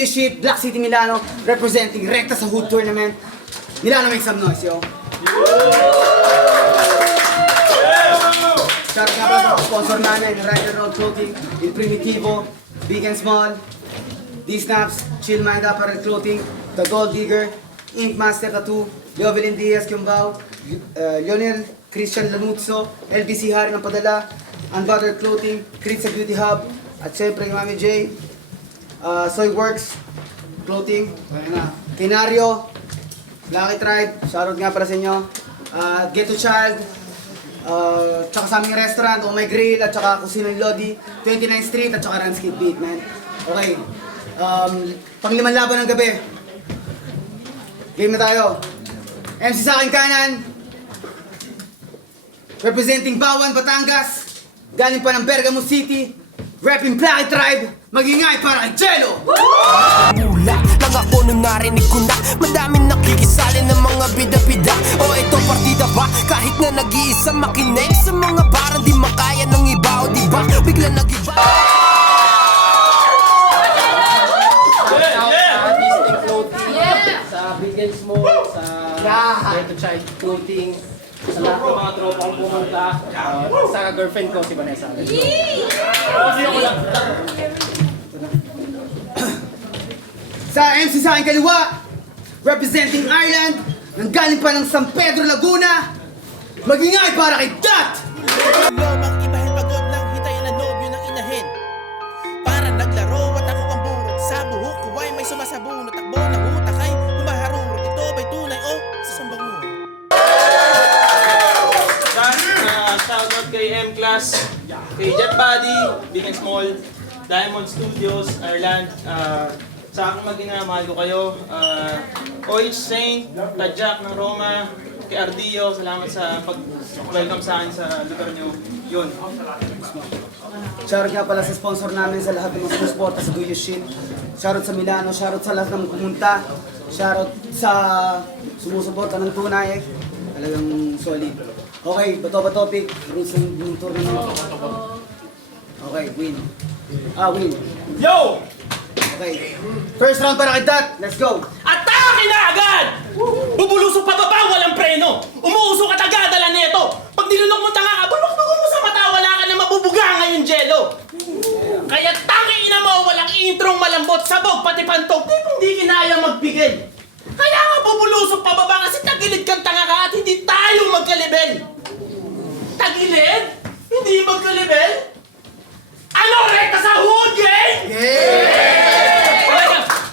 you shit, Black City Milano, representing Recta sa Hood Tournament. Milano, make some noise, yo. Shout nga pala sa sponsor namin, Rider Road Clothing, Il Primitivo, Big and Small, D-Snaps, Chill Mind Apparel Clothing, The Gold Digger, Ink Master Tattoo, Leovelin Diaz Kiumbao, Lionel Christian Lanuzzo, LBC Hari ng Padala, Unbuttered Clothing, Critza Beauty Hub, at syempre yung Mami J, Soy Works Clothing, Kinario, Lucky Tribe, shoutout nga para sa inyo, Ghetto Child, tsaka sa aming restaurant, Oh My Grill, at tsaka Kusina ni Lodi, 29th Street, at tsaka Ranscape Beat, man. Okay, pang-limang laban ng gabi. Game na tayo. MC sa aking kanan, representing Bawan, Batangas, galing pa ng Bergamo City, rapping Lucky Tribe, magingay para kay Jello! Mula lang ako nung narinig ko na madaming nakikisali ng mga bida-bida. O ito partida ba? Kahit na nag-iisa makinig sa mga barang di makaya ng iba o diba? Bigla nag-iba. Sa Big and Small, sa Ghetto Child Clothing, sa lahat ng mga tropa kong pumunta, sa girlfriend ko, si Vanessa. Let's go! Sa MC sa aking kaliwa, representing Ireland, nanggaling pa ng San Pedro, Laguna, magingay para kay Dat! Lomang ibahin pagod lang hitayin na nobyo ng inahin. Para naglaro at ako ang burot sa buhok ko ay may sumasabunot. Takbo ng utak ay humaharurot. Ito ba'y tunay o sa sambang mo? Shoutout kay M-Class, kay Jet Buddy, Big and Small, Diamond Studios, Ireland, sa aking mag-ina, mahal ko kayo, OH Saint, Tadjak ng Roma, kay Ardillo, salamat sa pag-welcome sa akin sa lugar nyo. Yun. Shoutout nga pala sa sponsor namin sa lahat ng mga sumusuporta sa Do You Shit. Shoutout sa Milano, shoutout sa lahat ng pumunta. Shoutout sa sumusuporta ng tunay. Talagang solid. Okay, bato topic. Rules ng tournament. Okay, win. Win. Yo! Okay. First round para kay Dat. Let's go. Atake na agad! Bubulusok pababa, walang preno! Umuusok at agad, ala neto! Pag nilunok mo tanga ka, bulok-bulok mo sa mata, wala ka na mabubuga ngayon, Jello! Kaya tangi ina mo, walang introng malambot, sabog, pati pantok, di kinaya magbigay! Kaya nga bubulusok pababa kasi tagilid kang tanga ka at hindi tayo magkalibel! Tagilid? Hindi magkalibel? Ano, rekta sa hood, gang?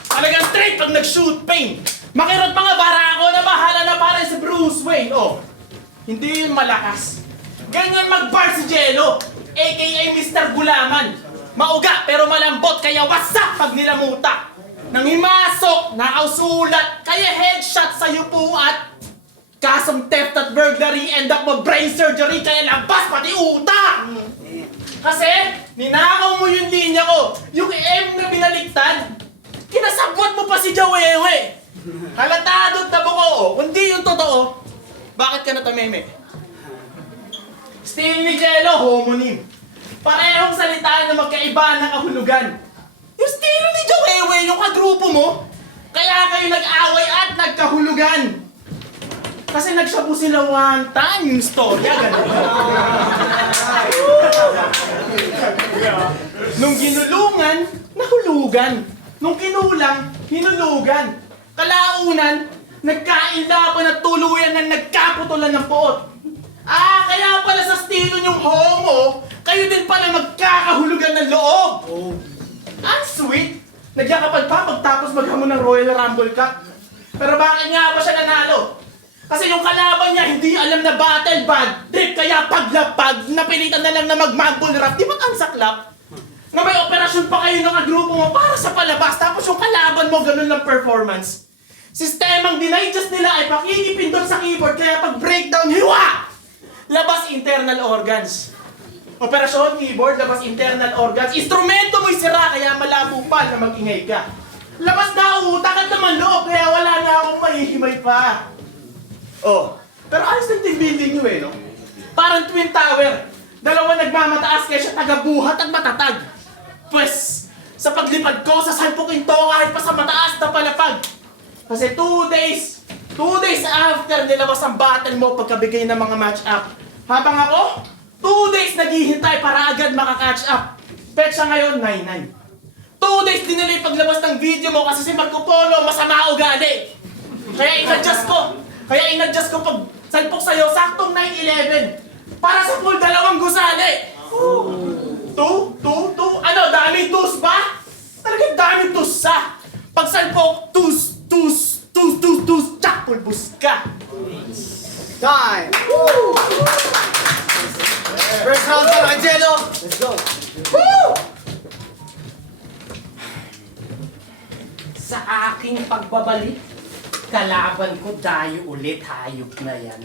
Talagang straight pag nag-shoot pain. Makirot mga bara ako na bahala na para si Bruce Wayne. Oh, hindi yun malakas. Ganyan mag-bar si Jello, aka Mr. Gulaman. Mauga pero malambot kaya wasak pag nilamuta. Nang himasok, nakausulat, kaya headshot sa yupo at kasong theft at burglary, end up mo brain surgery kaya labas pati utak. Kasi, ninakaw mo yung linya ko. Yung M na binaliktad, kinasabwat mo pa si Jawewe. Halatado tabo ko, oh. Kundi yung totoo, bakit ka natameme? Steal ni Jello, homonym. Parehong salita na magkaiba ng kahulugan. Yung steal ni Jawewe, yung kagrupo mo, kaya kayo nag-away at nagkahulugan. Kasi nagshabu sila one time yung storya, ganun. Nung ginulungan, nahulugan. Nung kinulang, hinulugan. Kalaunan, nagkainlaban at tuluyan na nagkaputulan ng poot. Kaya pala sa estilo nyong homo, kayo din pala magkakahulugan ng loob. Ang sweet! Nagyakapan pa pagtapos maghamon ng Royal Rumble Cup. Pero bakit nga ba siya nanalo? Kasi yung kalaban niya hindi alam na battle bad trip kaya paglapag napilitan na lang na mag-mumble rap. Di ba't ang saklap? Na may operasyon pa kayo ng agrupo mo para sa palabas tapos yung kalaban mo ganun lang performance. Sistemang dinigest nila ay pakikipindot sa keyboard kaya pag breakdown hiwa! Labas internal organs. Operasyon keyboard, labas internal organs. Instrumento mo'y sira kaya malabo pa na mag-ingay ka. Labas na utak at naman loob kaya wala na akong mahihimay pa. Oh, pero ayos ng team building nyo eh, no? Parang Twin Tower. Dalawa nagmamataas kaya siya taga-buhat at matatag. Pwes, sa paglipad ko, sasalpukin to kahit pa sa mataas na palapag. Kasi 2 days after nilabas ang battle mo pagkabigay ng mga match up. Habang ako, 2 days naghihintay para agad makakatch up. Petsa ngayon, 9-9. 2 days din nila yung paglabas ng video mo kasi si Marco Polo masama ugali. Kaya in-adjust ko pag salpok sa'yo, saktong 9-11. Para sa full 2 gusali. 2? Ano, daming twos ba? Talagang daming twos sa. Pag salpok, twos, tsak, pulbus ka. Time! First round for Angelo. Let's go. Sa aking pagbabalik, kalaban ko dayo ulit, hayop na yan.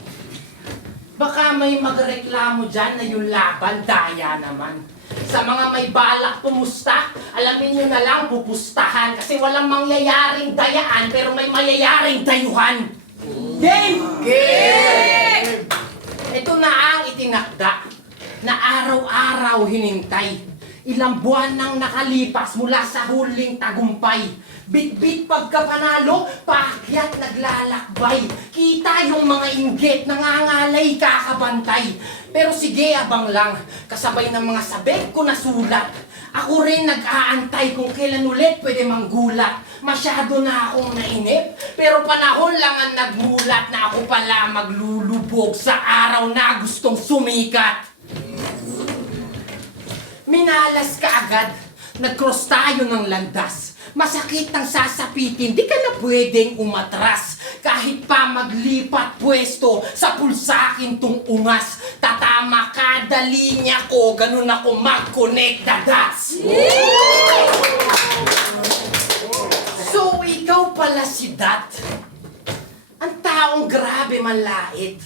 Baka may magreklamo dyan na yung laban, daya naman. Sa mga may balak pumusta, alamin nyo na lang pupustahan kasi walang mangyayaring dayaan pero may mayayaring dayuhan. Game! Game! Ito na ang itinakda na araw-araw hinintay. Ilang buwan nang nakalipas mula sa huling tagumpay. Bit-bit pagkapanalo, paakyat naglalakbay. Kita yung mga inggit, nangangalay kakabantay. Pero sige, abang lang, kasabay ng mga sabik ko na sulat. Ako rin nag-aantay kung kailan ulit pwede manggulat. Masyado na akong nainip, pero panahon lang ang nagmulat na ako pala maglulubog sa araw na gustong sumikat. Minalas ka agad, nag-cross tayo ng landas. Masakit ang sasapitin, di ka na pwedeng umatras. Kahit pa maglipat pwesto, sa pulsakin tong ungas. Tatama kada linya ko, ganun ako mag-connect the dots. So, ikaw pala si Dat. Ang taong grabe manlait.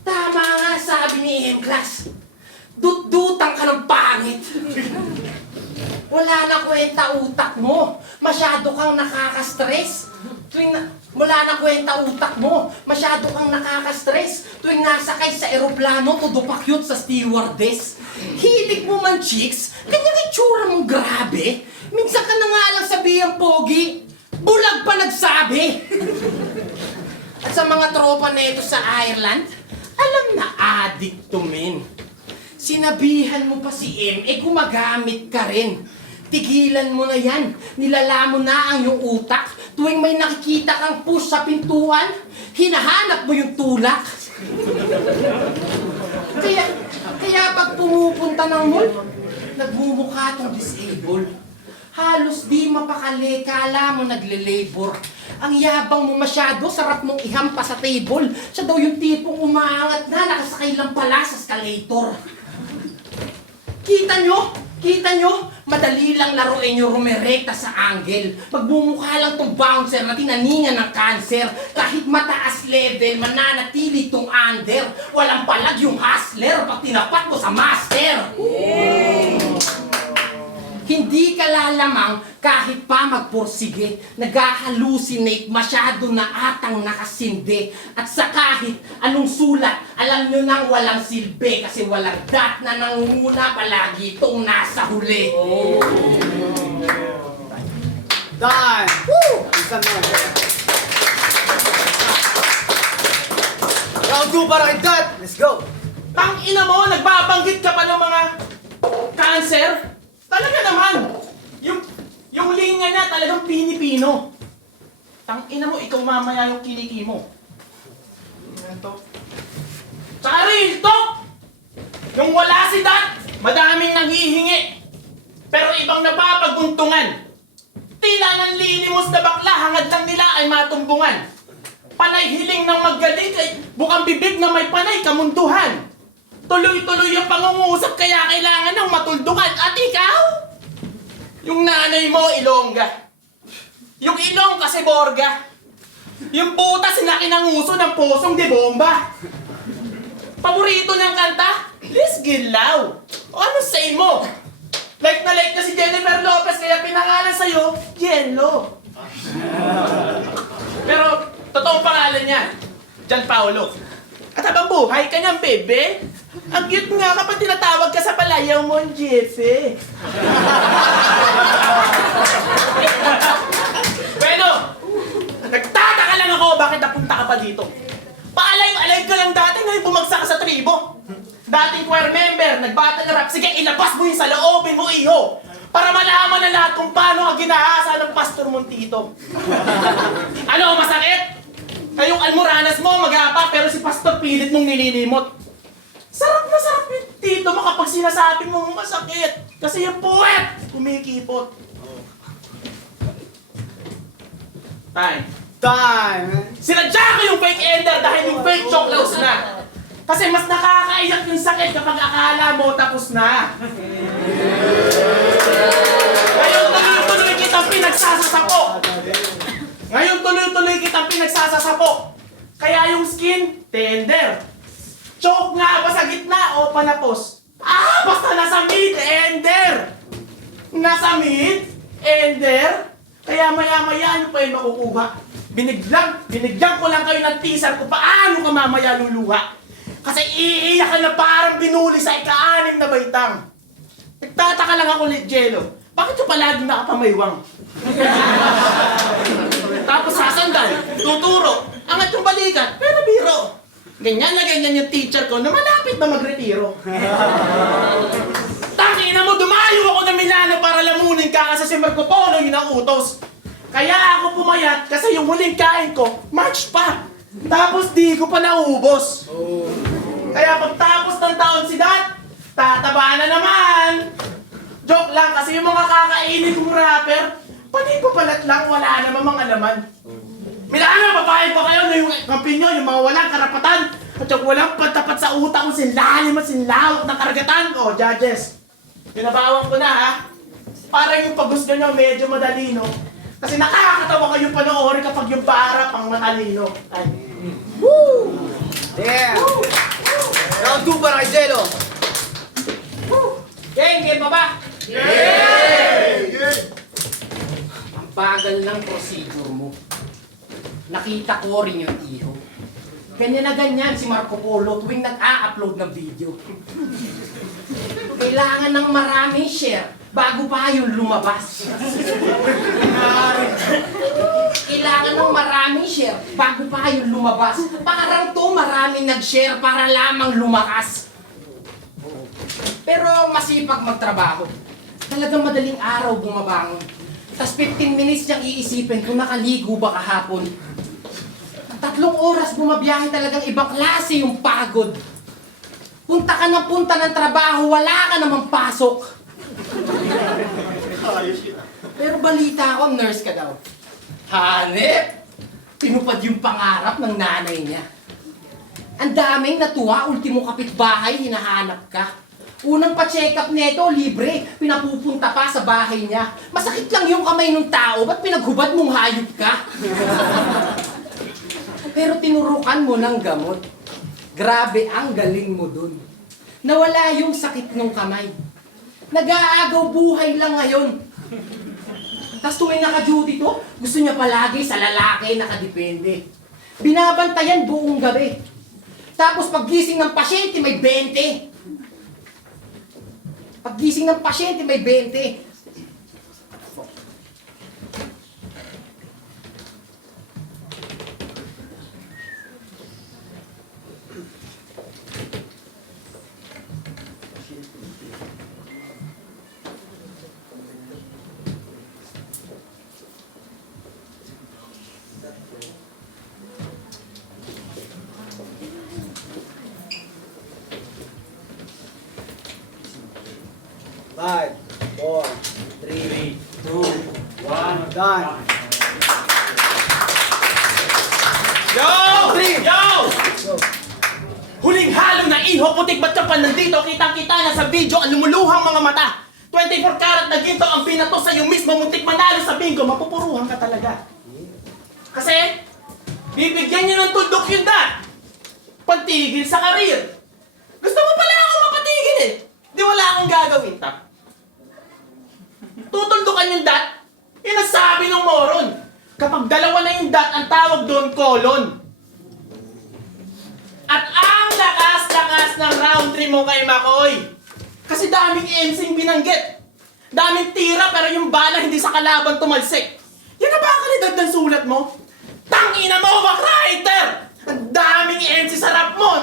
Tama nga sabi ni M-Class. Dut-dutang ka ng pangit. Wala na kwenta utak mo. Masyado kang nakaka-stress. Wala na kwenta utak mo. Masyado kang nakaka-stress. Tuwing nasakay sa eroplano, tudupakyot sa stewardess. Hilig mo man, chicks. Kanyang itsura mong grabe. Minsan ka na nga lang sabihan, pogi. Bulag pa nagsabi. At sa mga tropa neto sa Ireland, alam na addict to men. Sinabihan mo pa si M, gumagamit ka rin. Tigilan mo na yan. Nilala mo na ang iyong utak. Tuwing may nakikita kang push sa pintuan, hinahanap mo yung tulak. Kaya pag pumupunta ng mall, nagmumukha tong disable. Halos di mapakali, kala mo nagle-labor. Ang yabang mo masyado, sarap mong ihampa sa table. Siya daw yung tipong umaangat na, nakasakay lang pala sa escalator. Kita nyo? Madali lang laruin yung rumerekta sa angle. Magbumukha lang tong bouncer na tinaningan ng cancer. Kahit mataas level, mananatili tong under. Walang palag yung hustler pag tinapat ko sa master. Hindi ka lalamang kahit pa magpursige. Nag-hallucinate, masyado na atang nakasindi. At sa kahit anong sulat, alam nyo nang walang silbi. Kasi walang dat na nangunguna palagi itong nasa huli. Time! Woo! Isa na. Round 2 para kay Dat. Let's go. Tang-ina mo, nagbabanggit ka pa ng mga cancer? Talaga naman, yung linya niya talagang Pilipino. Tang-ina mo, ikaw mamaya yung kiliki mo. Tsaka real talk! Nung wala si Dat, madaming nanghihingi. Pero ibang napapaguntungan. Tila ng lilimos na bakla, hangad lang nila ay matumbungan. Panay hiling ng magaling, ay bukang bibig na may panay kamunduhan. Tuloy-tuloy yung pangungusap kaya kailangan ng matuldukan. At ikaw? Yung nanay mo, Ilongga. Yung ilong kasi Borga. Yung puta sinaki ng uso ng pusong de bomba. Paborito niyang kanta? Liz Gilaw. O ano say mo? Like na si Jennifer Lopez kaya pinangalan sa'yo, Jello. Pero totoong pangalan niya, Gian Paolo. At habang buhay ka niyang bebe, ang cute nga kapag tinatawag ka sa pala ayaw mo ang Jesse. Bueno, nagtataka lang ako bakit napunta ka pa dito. Pa-alive-alive ka lang dati ngayon bumagsak ka sa tribo. Dating choir member, nag-battle rap, sige ilabas mo yung sa loobin mo, iho. Para malaman na lahat kung paano ka ginaasa ng Pastor Montito. Ano, masakit? Kayong almoranas mo, mag-apa, pero si Pastor pilit mong nililimot. Sarap na sarap yung tito mo kapag sinasabi mong masakit. Kasi yung puwet, kumikipot. Time. Time! Sinadya ko yung fake ender dahil yung fake choke loss na. Kasi mas nakakaiyak yung sakit kapag akala mo tapos na. Ngayon tuloy-tuloy kitang pinagsasasapo. Ngayon tuloy-tuloy kitang pinagsasasapo. Kaya yung skin, tender. Choke nga ba sa gitna o panapos? Basta nasa mid, ender. Nasa mid, ender. Kaya maya-maya ano pa yung makukuha? Binigyan ko lang kayo ng teaser kung paano ka mamaya luluha. Kasi iiyak ka na parang binuli sa ika-6 na baitang. Nagtataka lang ako, Jello. Bakit ka palaging nakapamaywang? Tapos sasandal, tuturo, angat yung balikat, pero biro. Ganyan na ganyan yung teacher ko na malapit na magretiro. Tangina mo, dumayo ako ng Milano para lamunin ka kasi si Marco Polo yung nautos. Kaya ako pumayat kasi yung huling kain ko, March pa. Tapos di ko pa naubos. Kaya pagtapos ng taon si Dad, tataba na naman. Joke lang kasi yung mga kakainin kong rapper, panipapalat lang, wala naman mga laman. Milano, babae pa kayo na yung kampi nyo, yung mga walang karapatan at yung walang patapat sa utak kung sinlalim at sinlawak ng karagatan. O, judges, pinabawang ko na ha. Para yung paggusto nyo medyo madalino. Kasi nakakatawa kayo panoorin kapag yung para pang matalino. Ay. Woo! Yeah! Round 2 para kay Jello. Game pa ba? Ang bagal ng procedure mo. Nakita ko rin yung iho. Ganyan na ganyan si Marco Polo tuwing nag-a-upload ng video. Kailangan ng maraming share bago pa yung lumabas. Kailangan ng maraming share bago pa yung lumabas. Parang to maraming nag-share para lamang lumakas. Pero masipag magtrabaho. Talagang madaling araw bumabangon. Tas 15 minutes niyang iisipin kung nakaligo ba kahapon. 3 oras bumabiyahe, talagang ibang klase yung pagod. Punta ka ng punta ng trabaho, wala ka namang pasok. Pero balita ko, nurse ka daw. Hanep! Tinupad yung pangarap ng nanay niya. Ang daming natuwa, ultimo kapitbahay, hinahanap ka. Unang pa-check up neto, libre. Pinapupunta pa sa bahay niya. Masakit lang yung kamay ng tao, ba't pinaghubad mong hayop ka? Pero tinurukan mo ng gamot. Grabe ang galing mo dun. Nawala yung sakit ng kamay. Nag-aagaw buhay lang ngayon. Tapos tuwing naka-duty to, gusto niya palagi sa lalaki nakadepende. Binabantayan buong gabi. Tapos paggising ng pasyente, may 20. Paggising ng pasyente, may 20. Five, 4, 3, 2, 1, done. Yo! Yo! Huling halo na iho, putik ba't ka pa nandito? Kitang-kita na sa video ang lumuluhang mga mata. 24 karat na ginto ang binato sa iyong mismo, muntik manalo sa bingo, mapupuruhan ka talaga. Kasi, bibigyan niyo ng tuldok yung Dad. Pantigil sa karir. Gusto mo pala akong mapatigil eh. Di wala akong gagawin, ta. Tutuldukan yung Dad. Yung nasabi ng moron. Kapag dalawa na yung Dad, ang tawag doon, colon. At ang lakas-lakas ng round 3 mo kay Makoy. Kasi daming MC binanggit. Daming tira pero yung bala hindi sa kalaban tumalsik. Yan na ba ang kalidad ng sulat mo? Tangina mo, writer! Ang daming MC sa rap mo!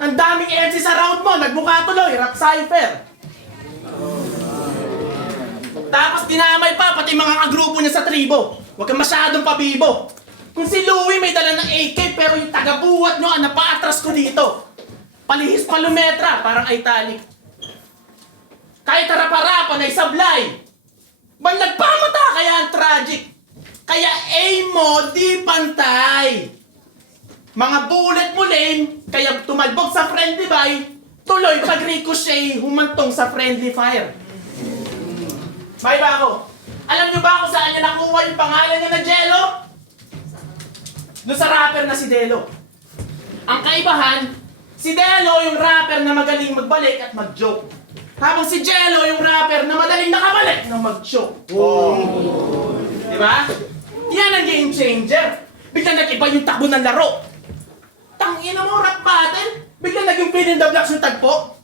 Ang daming MC sa round mo! Nagmukha tuloy, rap cipher! Tapos dinamay pa pati mga kagrupo niya sa tribo. Huwag kang masyadong pabibo. Kung si Louie may dala ng AK pero yung tagabuhat nyo ang napaatras ko dito. Palihis palumetra, parang italic. Kahit harap-harapan ay sablay. Ba't nagpamata kaya ang tragic? Kaya aim mo di pantay. Mga bullet mo lame, kaya tumalbog sa friendly fire. Tuloy pag ricochet, humantong sa friendly fire. May ba ako? Alam niyo ba kung saan niya nakuha yung pangalan niya na Jello? Doon sa rapper na si Delo. Ang kaibahan, si Delo yung rapper na magaling magbalik at mag-joke. Habang si Jello yung rapper na madaling nakabalik na mag-choke. Diba? Yan ang game changer. Biglang nag-iba yung takbo ng laro. Tangina mo, rap battle. Biglang naging Pin in the Blacks yung tagpo.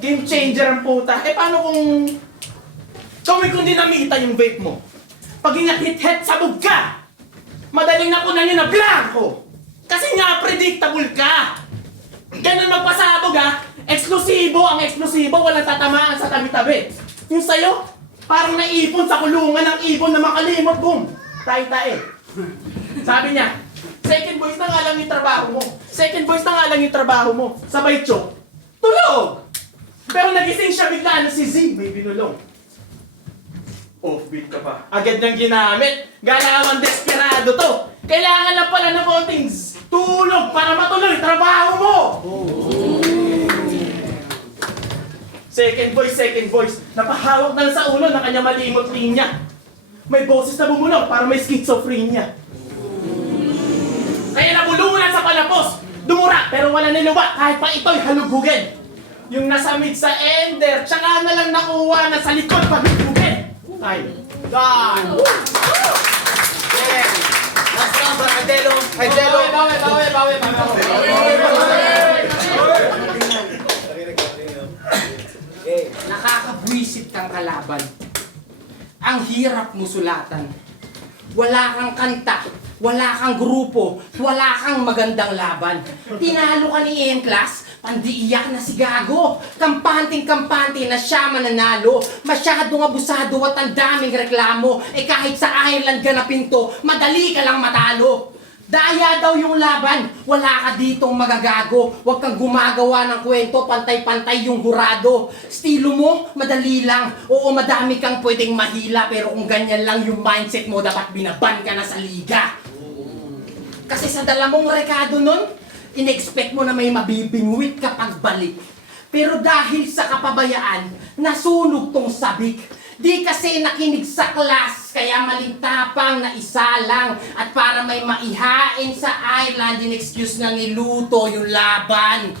Game changer ang puta. Eh paano kung kung dinamita yung vape mo? Pag inahit-hit, sabog ka! Madaling napunan yun na blanco! Kasi nga, predictable ka! Ganun magpasabog ha! Eksklusibo ang eksklusibo, walang tatamaan sa tabi-tabi. Yung sa'yo, parang naipon sa kulungan ng ibon na makalimot, boom! Tae-tae. Sabi niya, second voice na nga lang yung trabaho mo. Second voice na nga lang yung trabaho mo. Sabay choke. Tulog! Pero nagising siya bigla na si Z may binulong. Offbeat ka pa. Agad niyang ginamit. Galawang desperado to. Kailangan lang pala ng konting tulog para matuloy trabaho mo. Second voice. Napahawak na sa ulo ng kanyang malimot linya. May boses na bumulong para may schizophrenia. Kaya nabulungan sa palapos. Dumura pero wala niluwa kahit pa ito'y halugugin. Yung nasa mid sa ender, tsaka na lang nakuha na sa likod pagugugin. Ay. Done! Yeah! Last round para kay Delo. Kay Delo. Bawi. Nakakabwisit kang kalaban. Ang hirap mo sulatan. Wala kang kanta, wala kang grupo, wala kang magandang laban. Tinalo ka ni M-Class, pandiiyak na si Gago. Kampanting-kampante na siya mananalo. Masyadong abusado at ang daming reklamo. Eh kahit sa Ireland ka na pinto, madali ka lang matalo. Daya daw yung laban, wala ka ditong magagago. Huwag kang gumagawa ng kwento, pantay-pantay yung hurado. Estilo mo, madali lang. Oo, madami kang pwedeng mahila, pero kung ganyan lang yung mindset mo, dapat binaban ka na sa liga. Kasi sa dala mong rekado nun, in-expect mo na may mabibingwit kapag balik. Pero dahil sa kapabayaan, nasunog tong sabik. Di kasi nakinig sa class, kaya maling tapang na isa lang. At para may maihain sa Ireland, in-excuse na niluto yung laban.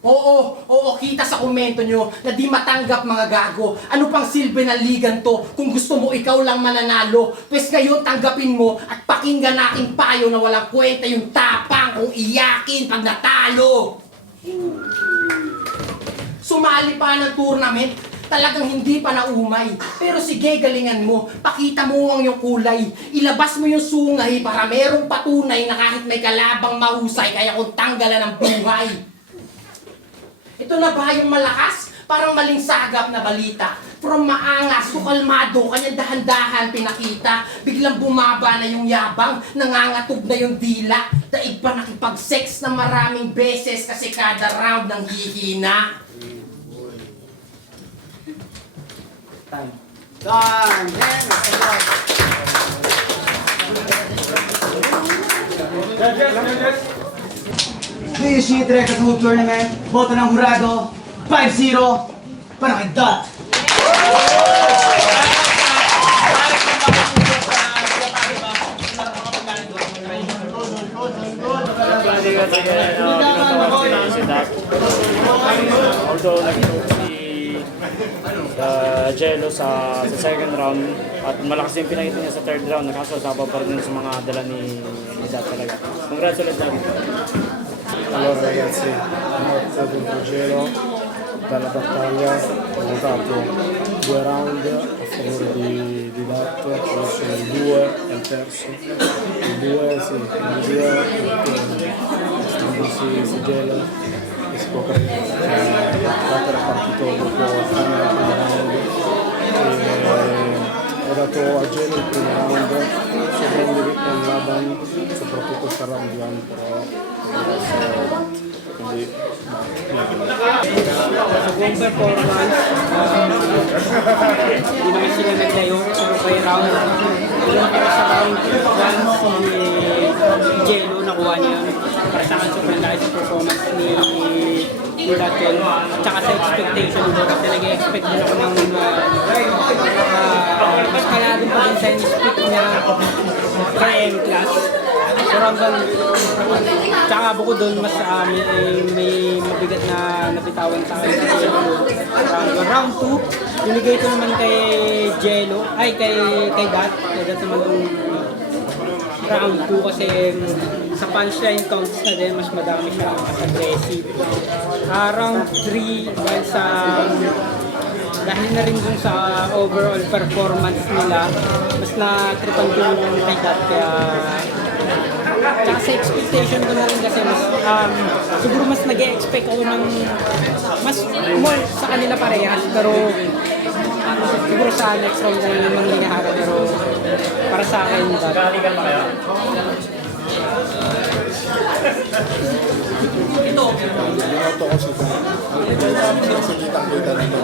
Oo, kita sa komento nyo na di matanggap mga gago. Ano pang silbi ng ligan to kung gusto mo ikaw lang mananalo? Pwes ngayon tanggapin mo at pakinggan natin payo na walang kwenta yung tapang kung iyakin pag natalo. Sumali pa ng tournament, talagang hindi pa naumay. Pero sige, galingan mo. Pakita mo ang iyong kulay. Ilabas mo yung sungay para merong patunay na kahit may kalabang mahusay, kaya kung tanggalan ng buhay. Ito na ba yung malakas? Parang maling sagap na balita. From maangas to kalmado, kanyang dahan-dahan pinakita. Biglang bumaba na yung yabang, nangangatog na yung dila. Daig pa nakipag-sex na maraming beses kasi kada round ng hihina. Time. Done! Please see direct at Hoop Tournament. Boto ng hurado. 5-0. Para kay Dot. Although nag-choke si Jello sa second round at malakas yung pinakita niya sa third round, nakasasabab pa rin sa mga dala ni Dad talaga. Congrats ulit, Dad. Allora ragazzi, morte del Jello, dalla battaglia, ho votato 2 round a favore di Dat, adesso il 2 è il terzo. Il 2 sì, il 2 perché si gela e si può capire. Dat era partito dopo il primo round e ho dato a Gelo il primo round, sopravvivere con Laban, soprattutto il round 1 però adesso quindi Sa buong performance, hindi naman sila naglayo, pero by round, doon ako sa round 1 si Jello, nakuha niya yun. Para sa akin, sobrang laki sa performance ni Datul. At saka sa expectation ko, kasi nag-expect din ako ng mas kaladong pa din sa in-speak niya kay M-Class. Pero hanggang, tsaka bukod doon, mas may mabigat na nabitawan sa akin. Round 2, binigay ko naman kay Jello, ay kay Dat. Kay Dat naman yung round 2 kasi sa punchline counts na din, mas madami siya, mas aggressive. Round 3, dahil na rin dun sa overall performance nila, mas na-tripan ko yung kay Dat, kaya tsaka sa expectation ko na rin kasi mas, siguro mas nag-e-expect ako ng mas more sa kanila parehas, pero siguro sa next round na yung mga lingahaga, pero para sa akin, galigan pa kaya? binoto ko si Tom. Kasi kitang-kita naman.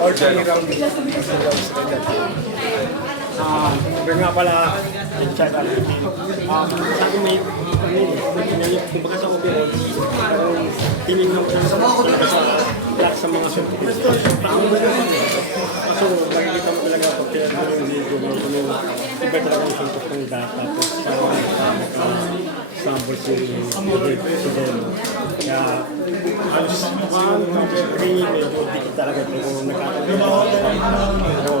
Order ni round. Nga pala, check out. Sabi may kumbaga sa overall, tinignan ko sa mga certificates. Kaso makikita mo talaga pag pinag-aaral yung video mo, iba talaga yung suntok ng data. Tapos sample si Demo. Kaya halos 1, 2, 3, medyo dikit talaga ito kung nagkakaroon. Pero